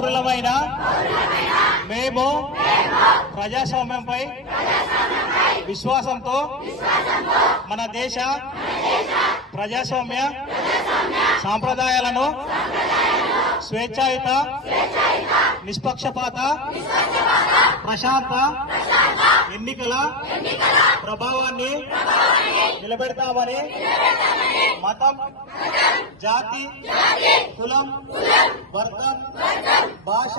పౌరులమైన మేము ప్రజాస్వామ్యంపై విశ్వాసంతో మన దేశ ప్రజాస్వామ్య సాంప్రదాయాలను స్వేచ్ఛాయుత నిష్పక్షపాత ప్రశాంత ఎన్నికల ప్రభావాన్ని నిలబెడతామని మతం జాతి కులం వర్గం భాష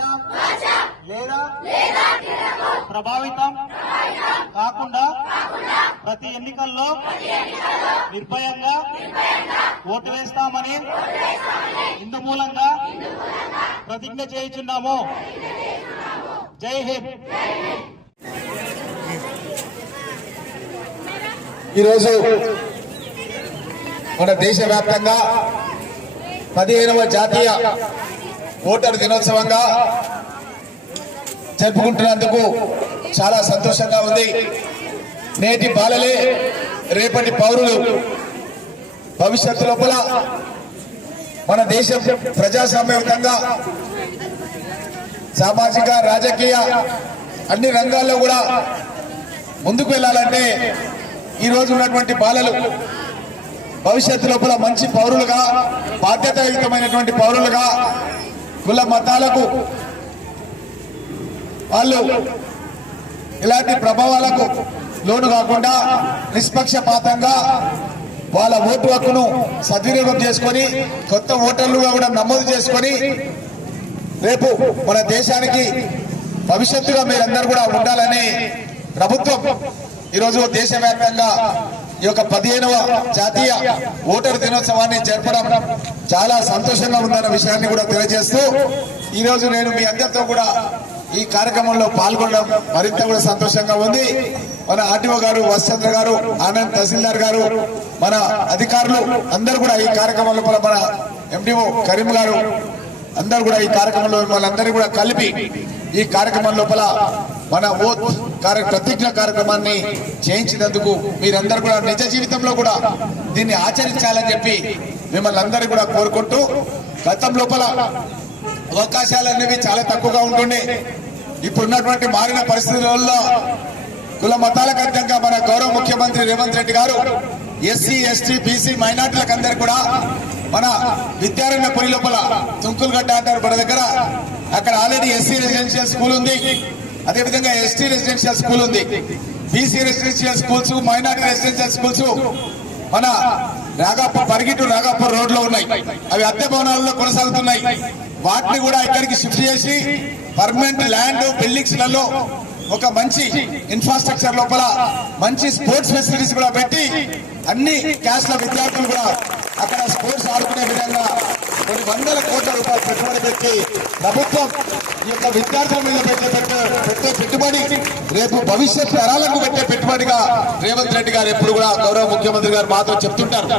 లేదా ప్రభావితం కాకుండా ప్రతి ఎన్నికల్లో నిర్భయంగా ఓటు వేస్తామని ఇందు మూలంగా ప్రతిజ్ఞ చేయుచున్నాము. జై హింద్. ఈరోజు మన దేశవ్యాప్తంగా పదిహేనవ జాతీయ ఓటరు దినోత్సవంగా జరుపుకుంటున్నందుకు చాలా సంతోషంగా ఉంది. నేటి బాలలే రేపటి పౌరులు. భవిష్యత్తు లోపల మన దేశం ప్రజాస్వామ్యయుతంగా సామాజిక రాజకీయ అన్ని రంగాల్లో కూడా ముందుకు వెళ్ళాలంటే ఈ ఉన్నటువంటి బాలలు భవిష్యత్తు లోపల మంచి పౌరులుగా బాధ్యతాయుతమైనటువంటి పౌరులుగా కుల మతాలకు వాళ్ళు ఇలాంటి ప్రభావాలకు లోను కాకుండా నిష్పక్షపాతంగా వాళ్ళ ఓటు హక్కును సద్వినియోగం చేసుకొని కొత్త ఓటర్లుగా కూడా నమోదు చేసుకొని రేపు మన దేశానికి భవిష్యత్తుగా మీరందరూ కూడా ఉండాలని ప్రభుత్వం ఈరోజు దేశవ్యాప్తంగా ఈ యొక్క పదిహేనవ జాతీయ ఓటరు దినోత్సవాన్ని జరపడం చాలా సంతోషంగా ఉందన్న విషయాన్ని కూడా తెలియజేస్తూ ఈరోజు నేను మీ అందరితో కూడా ఈ కార్యక్రమంలో పాల్గొనడం మరింత కూడా సంతోషంగా ఉంది. మన ఆర్టీఓ గారు వసచంద్ర గారు ఆనంద్ తహసీల్దార్ గారు మన అధికారులు అందరూ కూడా ఈ కార్యక్రమంలో మన ఎండిఓ కరీం గారు అందరూ కూడా ఈ కార్యక్రమంలో వాళ్ళందరూ కూడా కలిపి ఈ కార్యక్రమం లోపల మన ఓత్ కార్య ప్రతిజ్ఞ కార్యక్రమాన్ని చేయించినందుకు మీరందరూ కూడా నిజ జీవితంలో కూడా దీన్ని ఆచరించాలని చెప్పి మిమ్మల్ని అందరూ కూడా కోరుకుంటూ గతం లోపల అవకాశాలు అనేవి చాలా తక్కువగా ఉంటుండే. ఇప్పుడున్నటువంటి మారిన పరిస్థితులలో కుల మతాలకు అర్థంగా మన గౌరవ ముఖ్యమంత్రి రేవంత్ రెడ్డి గారు ఎస్సీ ఎస్టీ బీసీ మైనార్టీలకు అందరు కూడా మన విద్యారణ్యపురి లోపల తుంకులగడ్డ అంటారు మన దగ్గర అక్కడ ఆల్రెడీ ఎస్సీ రెసిడెన్షియల్ స్కూల్ ఉంది. అదేవిధంగా ఎస్టీ రెసిడెన్షియల్ స్కూల్ ఉంది. BC residential schools minority residential schools మన రాగాపూర్ పరిగిటు రాగాపూర్ రోడ్లో ఉన్నాయి. అవి అద్దె భవనాలలో కొనసాగుతున్నాయి. వాటిని కూడా ఇక్కడికి షిఫ్ట్ చేసి పర్మనెంట్ ల్యాండ్ బిల్డింగ్స్లలో ఒక మంచి ఇన్ఫ్రాస్ట్రక్చర్ లోపల మంచి స్పోర్ట్స్ ఫెసిలిటీస్ కూడా పెట్టి అన్ని క్యాస్ట్ల విద్యార్థులు కూడా అక్కడ స్పోర్ట్స్ ఆడుకునే విధంగా కొన్ని వందల కోట్ల రూపాయలు పెట్టుబడి పెట్టి ప్రభుత్వం ఈ యొక్క విద్యార్థుల మీద పెట్టే పెట్టే పెట్టే పెట్టుబడి రేపు భవిష్యత్ తరాలకు పెట్టే పెట్టుబడిగా రేవంత్ రెడ్డి గారు ఎప్పుడు కూడా గౌరవ ముఖ్యమంత్రి గారు మాతో చెప్తుంటారు.